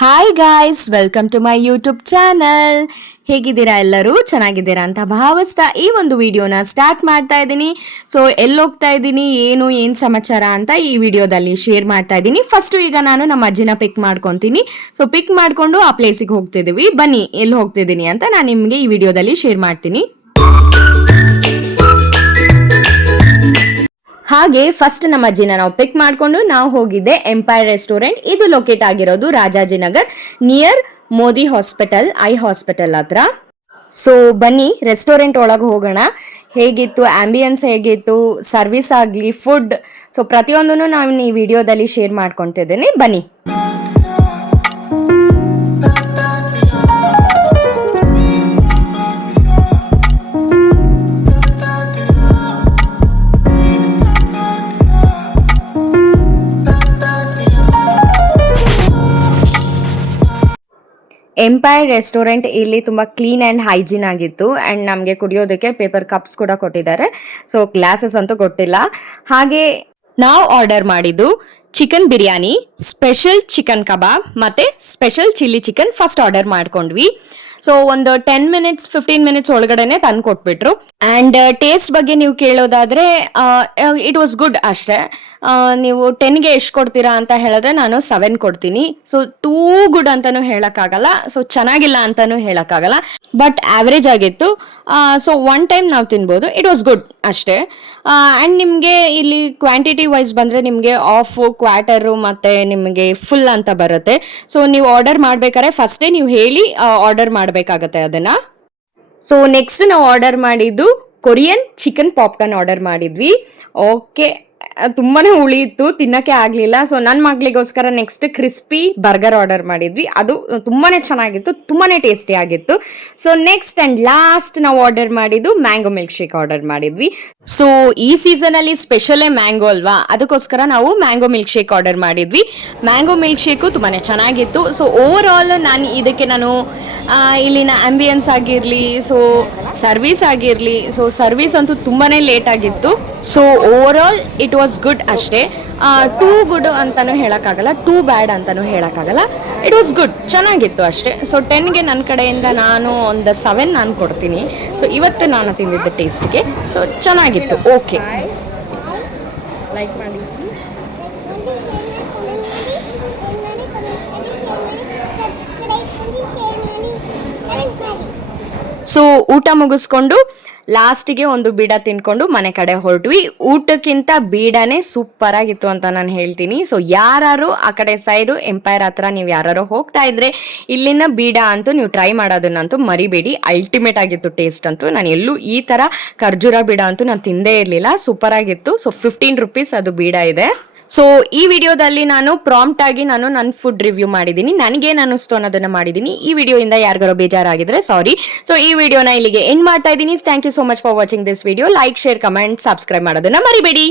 Hi guys, welcome to my YouTube channel. ಹೇಗಿದ್ದೀರಾ? ಎಲ್ಲರೂ ಚೆನ್ನಾಗಿದ್ದೀರಾ ಅಂತ ಭಾವಿಸ್ತಾ ಈ ಒಂದು ವಿಡಿಯೋನ ಸ್ಟಾರ್ಟ್ ಮಾಡ್ತಾ ಇದ್ದೀನಿ. ಸೊ ಎಲ್ಲಿ ಹೋಗ್ತಾ ಇದ್ದೀನಿ, ಏನು ಸಮಾಚಾರ ಅಂತ ಈ ವಿಡಿಯೋದಲ್ಲಿ ಶೇರ್ ಮಾಡ್ತಾ ಇದ್ದೀನಿ. ಫಸ್ಟ್ ಈಗ ನಾನು ನಮ್ಮ ಅಜ್ಜಿನ ಪಿಕ್ ಮಾಡ್ಕೊತೀನಿ. ಸೊ ಪಿಕ್ ಮಾಡ್ಕೊಂಡು ಆ ಪ್ಲೇಸಿಗೆ ಹೋಗ್ತಿದ್ದೀವಿ. ಬನ್ನಿ ಎಲ್ಲಿ ಹೋಗ್ತಿದ್ದೀನಿ ಅಂತ ನಾನು ನಿಮಗೆ ಈ ವಿಡಿಯೋದಲ್ಲಿ ಶೇರ್ ಮಾಡ್ತೀನಿ. ಹಾಗೆ ಫಸ್ಟ್ ನಮ್ಮ ಅಜ್ಜಿನ ನಾವು ಪಿಕ್ ಮಾಡ್ಕೊಂಡು ನಾವು ಹೋಗಿದ್ದೆ ಎಂಪೈರ್ ರೆಸ್ಟೋರೆಂಟ್. ಇದು ಲೊಕೇಟ್ ಆಗಿರೋದು Rajajinagar near Modi hospital, I hospital ಹತ್ರ. ಸೊ ಬನ್ನಿ ರೆಸ್ಟೋರೆಂಟ್ ಒಳಗೆ ಹೋಗೋಣ. ಹೇಗಿತ್ತು ಆಂಬಿಯನ್ಸ್, ಹೇಗಿತ್ತು ಸರ್ವಿಸ್ ಆಗಲಿ, ಫುಡ್, ಸೊ ಪ್ರತಿಯೊಂದನ್ನು ನಾನು ಈ ವಿಡಿಯೋದಲ್ಲಿ ಶೇರ್ ಮಾಡ್ಕೊತಿದ್ದೀನಿ. ಬನ್ನಿ. ಎಂಪೈರ್ ರೆಸ್ಟೋರೆಂಟ್ ಇಲ್ಲಿ ತುಂಬ ಕ್ಲೀನ್ ಆ್ಯಂಡ್ ಹೈಜೀನ್ ಆಗಿತ್ತು. ಆ್ಯಂಡ್ ನಮಗೆ ಕುಡಿಯೋದಕ್ಕೆ ಪೇಪರ್ ಕಪ್ಸ್ ಕೂಡ ಕೊಟ್ಟಿದ್ದಾರೆ. ಸೊ ಗ್ಲಾಸಸ್ ಅಂತೂ ಕೊಟ್ಟಿಲ್ಲ. ಹಾಗೆ ನಾವು ಆರ್ಡರ್ ಮಾಡಿದ್ದು ಚಿಕನ್ ಬಿರಿಯಾನಿ, ಸ್ಪೆಷಲ್ ಚಿಕನ್ ಕಬಾಬ್ ಮತ್ತು special chilli chicken first order ಮಾಡ್ಕೊಂಡ್ವಿ. ಸೊ ಒಂದು 10-15 ಮಿನಿಟ್ಸ್ ಒಳಗಡೆನೆ ತಂದು ಕೊಟ್ಬಿಟ್ರು. ಆ್ಯಂಡ್ ಟೇಸ್ಟ್ ಬಗ್ಗೆ ನೀವು ಕೇಳೋದಾದ್ರೆ ಇಟ್ ವಾಸ್ ಗುಡ್ ಅಷ್ಟೇ. ನೀವು 10ಗೆ ಎಷ್ಟು ಕೊಡ್ತೀರಾ ಅಂತ ಹೇಳಿದ್ರೆ ನಾನು 7 ಕೊಡ್ತೀನಿ. ಸೊ ಟೂ ಗುಡ್ ಅಂತಾನು ಹೇಳಕ್ಕಾಗಲ್ಲ, ಸೊ ಚೆನ್ನಾಗಿಲ್ಲ ಅಂತಾನು ಹೇಳಕ್ಕಾಗಲ್ಲ, ಬಟ್ ಆವ್ರೇಜ್ ಆಗಿತ್ತು. ಸೊ ಒನ್ ಟೈಮ್ ನಾವು ತಿನ್ಬೋದು. ಇಟ್ ವಾಸ್ ಗುಡ್ ಅಷ್ಟೇ. ಆ್ಯಂಡ್ ನಿಮಗೆ ಇಲ್ಲಿ ಕ್ವಾಂಟಿಟಿ ವೈಸ್ ಬಂದರೆ ನಿಮಗೆ ಆಫ್, ಕ್ವಾರ್ಟರು ಮತ್ತು ನಿಮಗೆ ಫುಲ್ ಅಂತ ಬರುತ್ತೆ. ಸೊ ನೀವು ಆರ್ಡರ್ ಮಾಡ್ಬೇಕಾದ್ರೆ ಫಸ್ಟೇ ನೀವು ಹೇಳಿ ಆರ್ಡರ್ ಮಾಡಬೇಕಾಗತ್ತೆ ಅದನ್ನು. ಸೊ ನೆಕ್ಸ್ಟ್ ನಾವು ಆರ್ಡರ್ ಮಾಡಿದ್ದು ಕೊರಿಯನ್ ಚಿಕನ್ ಪಾಪ್ಕಾರ್ನ್ ಆರ್ಡರ್ ಮಾಡಿದ್ವಿ. ಓಕೆ, ತುಂಬಾನೇ ಹುಳಿ ಇತ್ತು, ತಿನ್ನಕ್ಕೆ ಆಗ್ಲಿಲ್ಲ. ಸೊ ನನ್ನ ಮಗಳಿಗೋಸ್ಕರ ನೆಕ್ಸ್ಟ್ ಕ್ರಿಸ್ಪಿ ಬರ್ಗರ್ ಆರ್ಡರ್ ಮಾಡಿದ್ವಿ. ಅದು ತುಂಬಾನೇ ಚೆನ್ನಾಗಿತ್ತು, ತುಂಬಾನೇ ಟೇಸ್ಟಿ ಆಗಿತ್ತು. ಸೊ ನೆಕ್ಸ್ಟ್ ಅಂಡ್ ಲಾಸ್ಟ್ ನಾವು ಆರ್ಡರ್ ಮಾಡಿದ್ದು ಮ್ಯಾಂಗೋ ಮಿಲ್ಕ್ ಶೇಕ್ ಆರ್ಡರ್ ಮಾಡಿದ್ವಿ. ಸೊ ಈ ಸೀಸನ್ ಅಲ್ಲಿ ಸ್ಪೆಷಲೇ ಮ್ಯಾಂಗೋ ಅಲ್ವಾ, ಅದಕ್ಕೋಸ್ಕರ ನಾವು ಮ್ಯಾಂಗೋ ಮಿಲ್ಕ್ ಶೇಕ್ ಆರ್ಡರ್ ಮಾಡಿದ್ವಿ. ಮ್ಯಾಂಗೋ ಮಿಲ್ಕ್ ಶೇಕು ತುಂಬಾನೇ ಚೆನ್ನಾಗಿತ್ತು. ಸೊ ಓವರ್ ಆಲ್ ನಾನು ಇಲ್ಲಿನ ಆಂಬಿಯನ್ಸ್ ಆಗಿರಲಿ, ಸೊ ಸರ್ವಿಸ್ ಆಗಿರಲಿ, ಸೊ ಸರ್ವಿಸ್ ಅಂತೂ ತುಂಬಾನೇ ಲೇಟ್ ಆಗಿತ್ತು. So over all it was good ಅಷ್ಟೇ. ಟೂ ಗುಡ್ ಅಂತಾನು ಹೇಳಕ್ಕಾಗಲ್ಲ, ಟೂ ಬ್ಯಾಡ್ ಅಂತಾನು ಹೇಳಕ್ಕಾಗಲ್ಲ. ಇಟ್ ವಾಸ್ ಗುಡ್, ಚೆನ್ನಾಗಿತ್ತು ಅಷ್ಟೇ. ಸೊ 10ಗೆ ನನ್ನ ಕಡೆಯಿಂದ ನಾನು ಒಂದು 7 ನಾನು ಕೊಡ್ತೀನಿ. ಸೊ ಇವತ್ತು ನಾನು ತಿಂದಿದ್ದ ಟೇಸ್ಟ್ಗೆ ಸೊ ಚೆನ್ನಾಗಿತ್ತು. ಓಕೆ, ಲೈಕ್ ಮಾಡಿ. ಸೊ ಊಟ ಮುಗಿಸ್ಕೊಂಡು ಲಾಸ್ಟಿಗೆ ಒಂದು ಬೀಡ ತಿನ್ಕೊಂಡು ಮನೆ ಕಡೆ ಹೊರಟ್ವಿ. ಊಟಕ್ಕಿಂತ ಬೀಡನೇ ಸೂಪರ್ ಆಗಿತ್ತು ಅಂತ ನಾನು ಹೇಳ್ತೀನಿ. ಸೊ ಯಾರು ಆ ಕಡೆ ಸೈಡು ಎಂಪೈರ್ ಹತ್ರ ನೀವು ಯಾರು ಹೋಗ್ತಾ ಇದ್ರೆ ಇಲ್ಲಿನ ಬೀಡ ಅಂತೂ ನೀವು ಟ್ರೈ ಮಾಡೋದನ್ನಂತೂ ಮರಿಬೇಡಿ. ಅಲ್ಟಿಮೇಟ್ ಆಗಿತ್ತು ಟೇಸ್ಟ್ ಅಂತೂ. ನಾನು ಎಲ್ಲೂ ಈ ಥರ ಖರ್ಜೂರ ಬೀಡ ಅಂತೂ ನಾನು ತಿಂದೇ ಇರಲಿಲ್ಲ. ಸೂಪರ್ ಆಗಿತ್ತು. ಸೊ 15 ರೂಪೀಸ್ ಅದು ಬೀಡ ಇದೆ. ಸೊ ಈ ವಿಡಿಯೋದಲ್ಲಿ ನಾನು ಪ್ರಾಂಪ್ಟ್ ಆಗಿ ನನ್ನ ಫುಡ್ ರಿವ್ಯೂ ಮಾಡಿದ್ದೀನಿ. ನನಗೇನು ಅನ್ನಿಸ್ತು ಅನ್ನೋದನ್ನ ಮಾಡಿದ್ದೀನಿ. ಈ ವಿಡಿಯೋಯಿಂದ ಯಾರಿಗಾರೋ ಬೇಜಾರಾಗಿದ್ರೆ ಸಾರಿ. ಸೊ ಈ ವಿಡಿಯೋನ ಇಲ್ಲಿಗೆ ಎಂಡ್ ಮಾಡ್ತಾ ಇದ್ದೀನಿ. Thank you so much for watching this video. Like, share, comment, subscribe ಮಾಡೋದನ್ನ ಮರಿಬೇಡಿ.